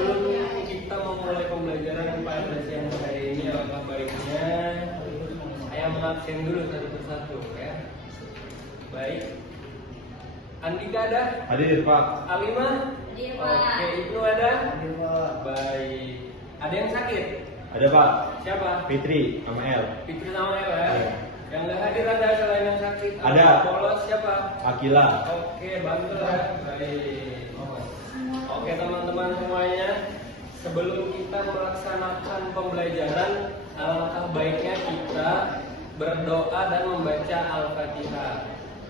sebelum kita memulai pembelajaran pada siang hari ini, alangkah baiknya saya mengabsen dulu satu persatu ya. Baik. Andika ada? Hadir Pak. Alima? Hadir Pak. Oke, itu ada? Hadir Pak. Baik. Ada yang sakit? Ada Pak. Siapa? Fitri sama El. Fitri sama El ya? Iya. Yang nggak hadir ada selain yang sakit? Ada. Polos siapa? Akila. Oke, bantu ya. Baik. Oke teman-teman semuanya, sebelum kita melaksanakan pembelajaran, alangkah baiknya kita berdoa dan membaca Al-Fatihah.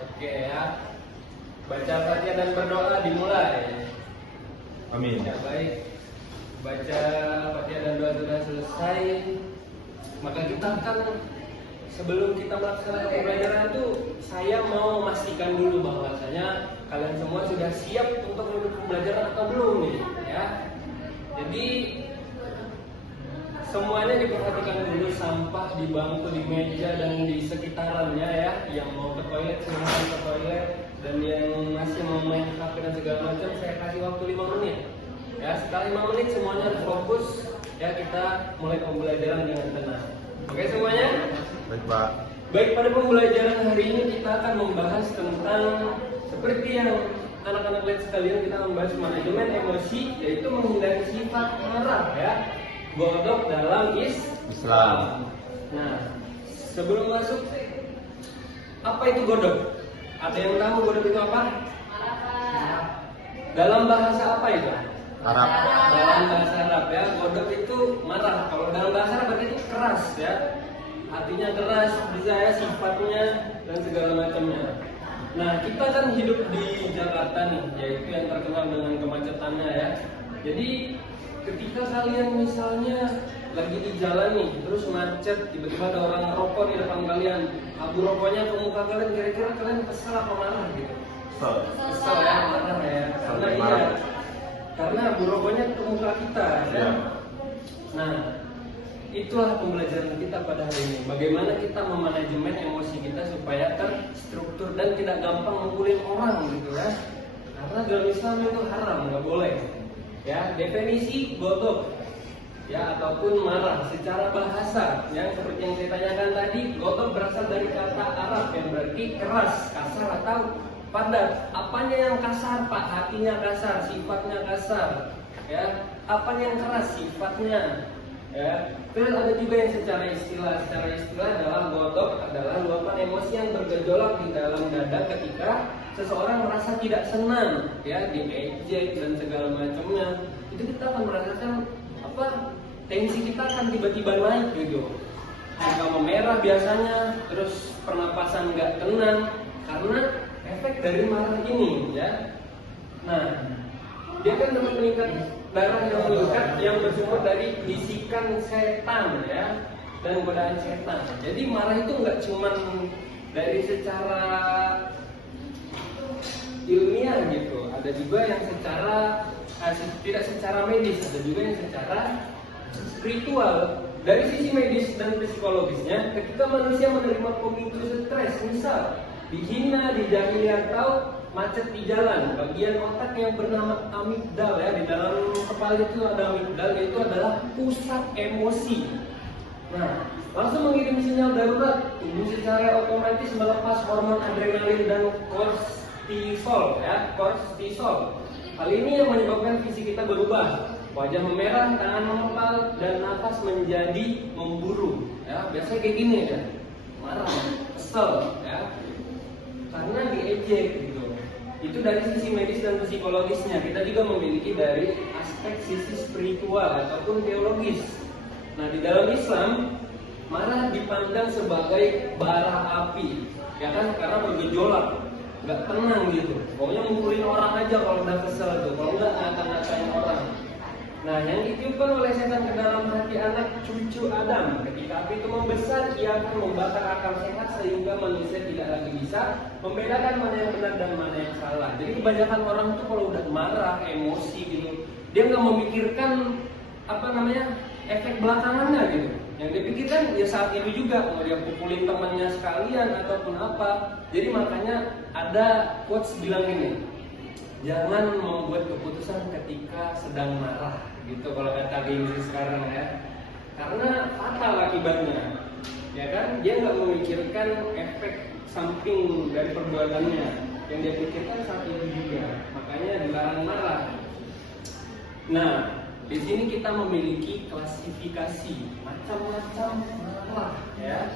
Oke ya. Baca Al-Fatihah dan berdoa dimulai. Amin. Ya, baik. Baca Al-Fatihah dan doa sudah selesai, maka kita akan sebelum kita melaksanakan pembelajaran itu, saya mau memastikan dulu bahwasanya kalian semua sudah siap untuk mengikuti pembelajaran atau belum nih, ya. Jadi semuanya diperhatikan dulu, sampah di bangku, di meja dan di sekitarannya ya. Yang mau ke toilet silahkan ke toilet, dan yang masih mau main HP dan segala macam saya kasih waktu 5 menit. Ya, setelah 5 menit semuanya harus fokus ya, kita mulai pembelajaran dengan tenang. Oke semuanya? Baik Pak. Baik, pada pembelajaran hari ini kita akan membahas tentang seperti yang anak-anak lihat sekalian, kita membahas manajemen emosi, yaitu menghindari sifat marah ya, godok dalam Islam. Nah, sebelum masuk, apa itu godok? Ada yang tahu godok itu apa? Marah. Dalam bahasa apa itu? Arab. Dalam bahasa Arab ya, godok itu marah. Kalau dalam bahasa Arab berarti itu keras ya. Artinya keras, bisa ya sifatnya dan segala macamnya. Nah, kita kan hidup di Jakarta nih, yaitu yang terkenal dengan kemacetannya ya. Jadi ketika kalian misalnya lagi di jalan nih, terus macet, tiba-tiba ada orang rokok di depan kalian, abu rokoknya ke muka kalian, kira-kira kalian kesal apa marah gitu? Kesal ya, marah ya. Karena iya, karena abu rokoknya ke muka kita ya. Nah, itulah pembelajaran kita pada hari ini. Bagaimana kita memanajemen emosi kita supaya terstruktur dan tidak gampang mukulin orang gitu ya. Karena dalam Islam itu haram, nggak boleh. Ya, definisi godok ya ataupun marah secara bahasa yang seperti yang saya tanyakan tadi, godok berasal dari kata Arab yang berarti keras, kasar atau padat. Apanya yang kasar Pak? Hatinya kasar, sifatnya kasar. Ya, apanya yang keras? Sifatnya. Ya, terus ada juga yang secara istilah dalam godok adalah luapan emosi yang bergejolak di dalam dada ketika seseorang merasa tidak senang, ya, diejek dan segala macamnya. Itu kita akan merasakan apa? Tensi kita akan tiba-tiba naik gitu. Jika memerah biasanya, terus pernapasan nggak tenang karena efek dari marah ini, ya. Nah, dia kan dapat meningkat darah yang meningkat yang bersumber dari bisikan setan ya dan godaan setan. Jadi marah itu nggak cuma dari secara ilmiah gitu, ada juga yang secara tidak secara medis, ada juga yang secara spiritual. Dari sisi medis dan psikologisnya, ketika manusia menerima pemicu stres, misal dihina, dijahili atau macet di jalan, bagian otak yang bernama amigdal ya, di dalam kepala itu ada amigdal, yaitu adalah pusat emosi. Nah, langsung mengirim sinyal darurat, tubuh secara otomatis melepas hormon adrenalin dan kortisol ya, kortisol. Hal ini yang menyebabkan fisik kita berubah, wajah memerah, tangan mengepal, dan nafas menjadi memburu ya. Biasanya kayak gini ya, marah, kesel ya, karena diejek gitu. Itu dari sisi medis dan psikologisnya. Kita juga memiliki dari aspek sisi spiritual ataupun teologis. Nah, di dalam Islam, marah dipandang sebagai bara api, ya kan, karena bergejolak, nggak tenang gitu. Pokoknya mukulin orang aja kalau udah kesel tuh, kalau nggak ngata-ngatain orang. Nah, yang ditiupkan oleh setan ke dalam hati anak cucu Adam, ketika api itu membesar, ia akan membakar akal sehat sehingga manusia tidak lagi bisa membedakan mana yang benar dan mana yang salah. Jadi kebanyakan orang tuh kalau udah marah, emosi gitu, dia nggak memikirkan efek belakangannya gitu. Yang dipikirkan ya saat itu juga, mau dia pukulin temannya sekalian ataupun apa. Jadi makanya ada quotes bilang ini, jangan membuat keputusan ketika sedang marah, gitu kalau kata Inggris sekarang ya. Karena fatal akibatnya, ya kan? Dia nggak memikirkan efek samping dari perbuatannya, yang dia pikirkan saat itu juga. Makanya dilarang marah. Nah, di sini kita memiliki klasifikasi macam-macam marah, ya.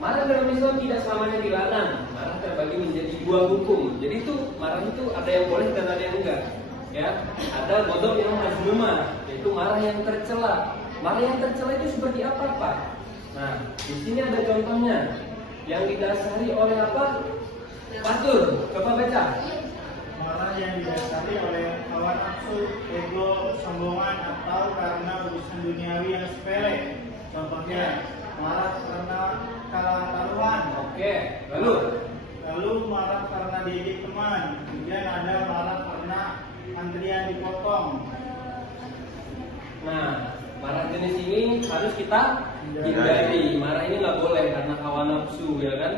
Marah dalam Islam tidak selamanya dilarang. Marah terbagi menjadi dua hukum. Jadi itu marah itu ada yang boleh dan ada yang enggak. Ya, ada ghadab yang mazmumah, yaitu marah yang tercela. Marah yang tercela itu seperti apa, Pak? Nah, di sini ada contohnya yang didasari oleh apa? Pastur, coba baca. Marah yang didasari oleh hawa nafsu, ego, sombongan atau karena urusan duniawi yang sepele. Contohnya marah karena kalah taruhan. Oke, Lalu marah karena didik teman. Kemudian ada marah karena antrian dipotong. Nah, marah jenis ini harus kita hindari. Marah ini nggak boleh karena hawa nafsu, ya kan?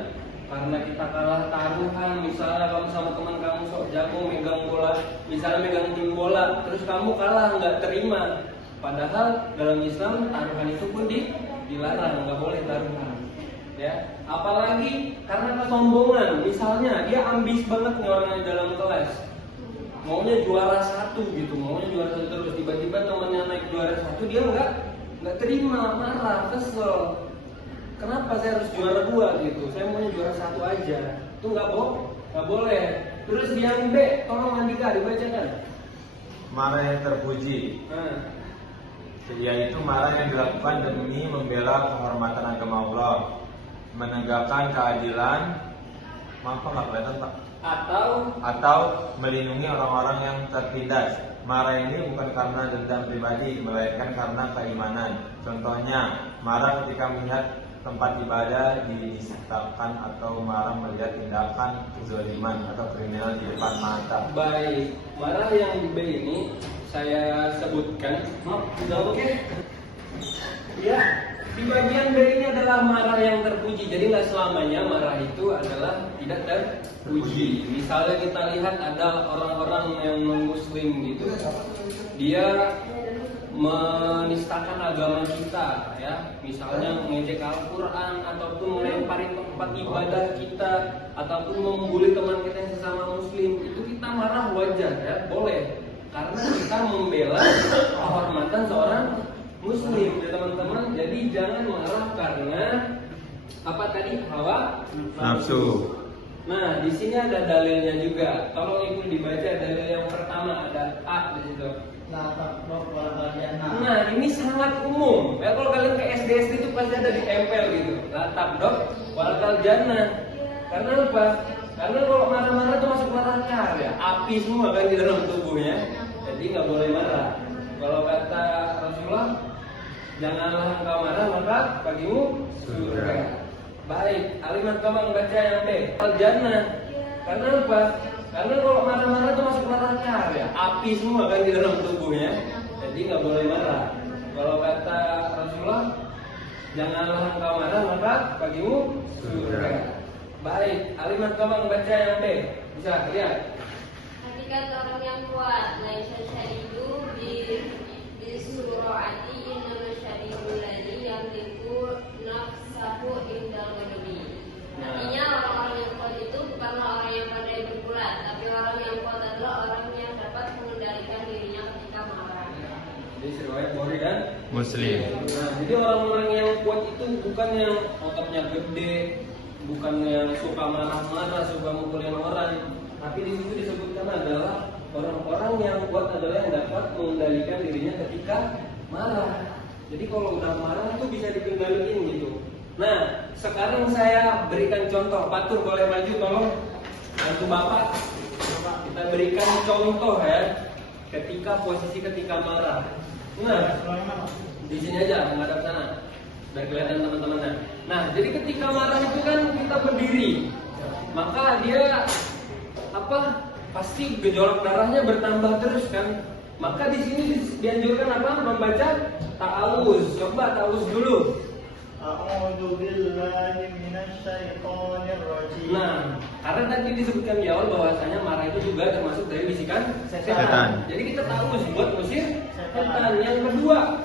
Karena kita kalah taruhan, misalnya kamu sama teman kamu sok jago megang bola, misalnya megang tim bola, terus kamu kalah nggak terima. Padahal dalam Islam taruhan itu pun dilarang, nggak boleh taruhan. Ya, apalagi karena kesombongan, misalnya dia ambis banget nih orangnya dalam kelas, maunya juara satu gitu, maunya juara satu terus, tiba-tiba temannya naik juara satu, dia nggak terima, marah, kesel. Kenapa saya harus juara 2 gitu? Saya maunya juara 1 aja. Itu nggak boleh. Terus yang B, tolong Andika dibacakan. Marah yang terpuji, yaitu marah yang dilakukan demi membela kehormatan agama Allah, menegakkan keadilan, maaf nggak kelihatan Pak? Atau melindungi orang-orang yang tertindas. Marah ini bukan karena dendam pribadi, melainkan karena keimanan. Contohnya, marah ketika melihat tempat ibadah dinistakan atau marah melihat tindakan kezaliman atau kriminal di depan mata. Baik, marah yang B ini saya sebutkan. Maaf, sudah oke? Ya, di bagian B ini adalah marah yang terpuji. Jadi nggak selamanya marah itu adalah tidak terpuji. Misalnya kita lihat ada orang-orang yang non-muslim gitu, dia menistakan agama kita, ya, misalnya mengejek Al-Quran ataupun melempari tempat ibadah kita ataupun membuli teman kita yang sesama muslim, itu kita marah wajar, ya, boleh, karena kita membela kehormatan seorang muslim, ya teman-teman. Jadi jangan marah karena apa tadi, hawa Nafsu. Nah, di sini ada dalilnya juga. Tolong ibu dibaca dalil yang pertama, ada A di situ. Nah, ini sangat umum. Ya, kalau kalian ke SD itu pasti ada ditempel gitu. Tabdok walkal jannah. Karena apa? Karena kalau marah-marah itu masuk neraka, ya. Api semua kan di dalam tubuhnya. Jadi nggak boleh marah. Kalau kata Rasulullah, janganlah engkau marah maka bagimu surga. Baik, Alimat Kamang baca yang B. Al jannah. Karena apa? Karena kalau marah-marah itu masuk neraka, ya. Api semua kan di dalam tubuhnya. Jadi nggak boleh marah. Kalau kata Rasulullah, janganlah engkau marah maka bagimu surga. Baik, Alimat Kamang baca yang B. Bisa lihat. Hakikat orang yang kuat, laisa syadidu di surati innama syadidul ladzi yamliku nafsahu indal ghadabi. Artinya orang-orang yang kuat itu bukanlah orang yang pandai bergulat, tapi orang yang kuat adalah orang yang dapat mengendalikan dirinya ketika marah. Jadi riwayat Bukhari dan Muslim. Nah, jadi orang-orang yang kuat itu bukan yang ototnya gede, bukan yang suka marah-marah, suka mukulin orang. Tapi di situ disebutkan adalah orang-orang yang kuat adalah yang dapat mengendalikan dirinya ketika marah. Jadi kalau udah marah itu bisa dikendalikan gitu. Nah, sekarang saya berikan contoh. Patur boleh maju tolong. Bantu Bapak. Kita berikan contoh ya. Ketika marah. Nah, di sini aja menghadap sana. Biar kelihatan teman-temannya. Nah, jadi ketika marah itu kan kita berdiri. Maka dia pasti gejolak darahnya bertambah terus kan. Maka di sini dianjurkan apa? Membaca ta'awuz. Coba ta'awuz dulu. A'udzu billahi minasyaitonir rajim. Nah, karena tadi disebutkan di awal bahwasanya marah itu juga termasuk dari bisikan setan. Jadi kita tahu buat musir setan. Yang kedua,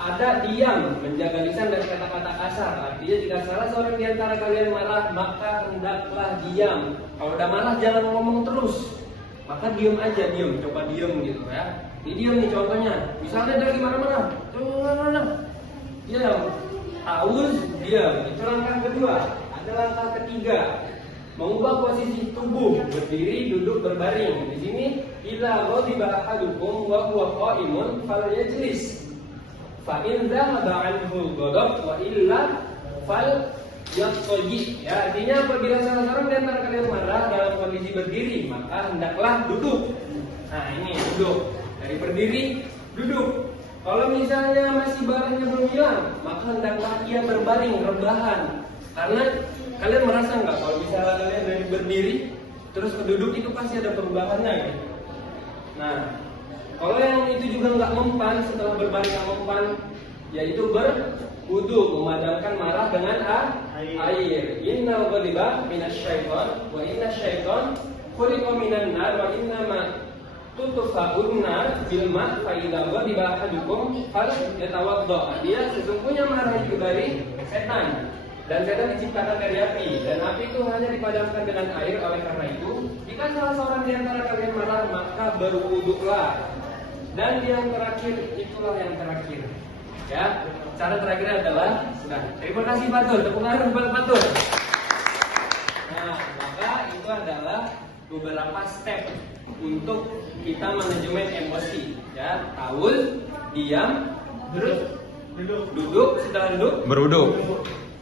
ada diam, menjaga lisan dari kata-kata kasar. Artinya jika salah seorang di antara kalian marah, maka hendaklah diam. Kalau udah marah jangan ngomong terus. Maka diam aja, diam, coba diam gitu ya. Ini diam nih contohnya. Misalnya dari mana-mana, diam. Tauz, diam. Itu langkah kedua. Ada langkah ketiga, mengubah posisi tubuh, berdiri, duduk, berbaring. Di sini, idza ghadiba ahadukum wa huwa qa'imun falyajlis. Fa in dhahaba 'anhu ghadab wa illa fal yaqtaji. Ya, artinya apabila salah seorang di antara kalian marah dalam kondisi berdiri, maka hendaklah duduk. Nah, ini duduk. Dari berdiri, duduk. Kalau misalnya masih barangnya belum hilang, maka hendaklah ia berbaring, rebahan. Karena kalian merasa nggak kalau misalnya kalian dari berdiri terus ke duduk itu pasti ada perubahannya gitu. Nah, kalau yang itu juga nggak mempan, setelah berbaring nggak mempan, yaitu berwudu, memadamkan marah dengan air. Innal ghadiba minasyaiton wa innasyaiton khuliqa minan nar wa innama tutfa'unna bil ma' fa idza ghadiba ahadukum fal yatawadda. Dia sesungguhnya marah itu dari setan. Dan setan diciptakan dari api, dan api itu hanya dipadamkan dengan air. Oleh karena itu, jika salah seorang di antara kalian marah, maka berwuduklah. Dan yang terakhir, itulah yang terakhir. Ya, cara terakhir adalah sudah. Terima kasih Fatul, tepuk tangan buat Fatul. Nah, maka itu adalah beberapa step untuk kita manajemen emosi. Ya, taul, diam, terus duduk, setelah duduk Berwudu.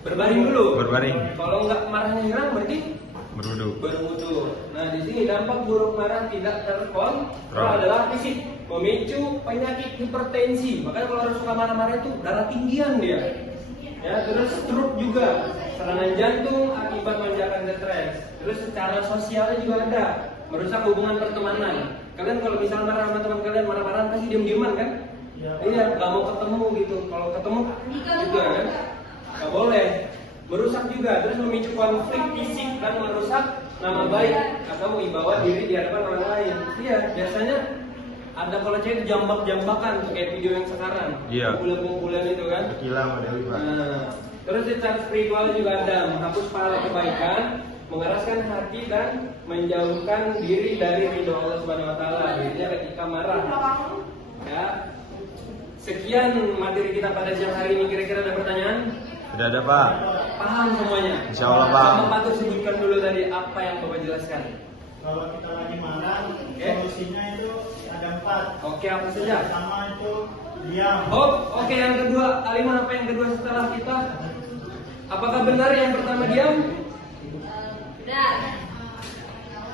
berbaring dulu. Berbaring. Kalau nggak marahnya hilang berarti Berwudu. berwudu. Nah, di sini dampak buruk marah tidak terkontrol adalah fisik, memicu penyakit hipertensi. Makanya kalau orang suka marah-marah itu darah tinggian dia. Ya, terus stroke juga, serangan jantung akibat lonjakan stres. Terus secara sosialnya juga ada, merusak hubungan pertemanan. Kalian kalau misalnya marah sama teman kalian, marah-marah pasti diam-diaman kan? Iya, nggak mau ketemu gitu. Kalau ketemu juga kan, nggak boleh. Merusak juga, terus memicu konflik fisik dan merusak nama baik atau wibawa diri di hadapan orang lain. Iya, biasanya ada kalau cewek jambak-jambakan kayak video yang sekarang. Iya. Pukul-pukulan itu kan. Gila model Pak. Nah, terus secara spiritual juga ada menghapus pahala kebaikan, mengeraskan hati dan menjauhkan diri dari ridho Allah Subhanahu wa taala. Dirinya ketika marah. Ya. Sekian materi kita pada siang hari ini. Kira-kira ada pertanyaan? Sudah ada Pak. Paham semuanya? Insya Allah Pak. Bapak patut sebutkan dulu tadi apa yang Bapak jelaskan. Kalau kita lagi marah, solusinya itu ada 4. Oke, apa saja? Pertama itu diam. Oke, yang kedua, Alimah, apa yang kedua setelah kita? Apakah benar yang pertama diam? Benar.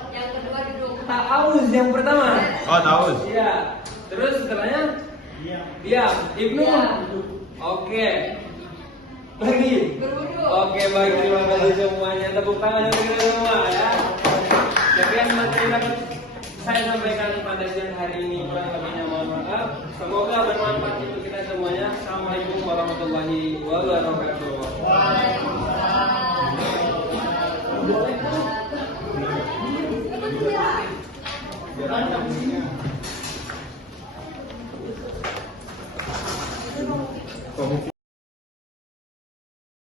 Yang kedua duduk. Ta'awuz yang pertama. Oh, tahu. Iya. Terus setelahnya Diam. diam. Ibnu. Diam. Oke. Lagi. Berwudu. Oke, baik, terima kasih semuanya. Tepuk tangan untuk kita semua ya. Sekian materi dapat saya sampaikan pada siang hari ini. Kurang lebihnya mohon maaf. Semoga bermanfaat untuk kita semuanya. Assalamualaikum warahmatullahi wabarakatuh. Waalaikumsalam.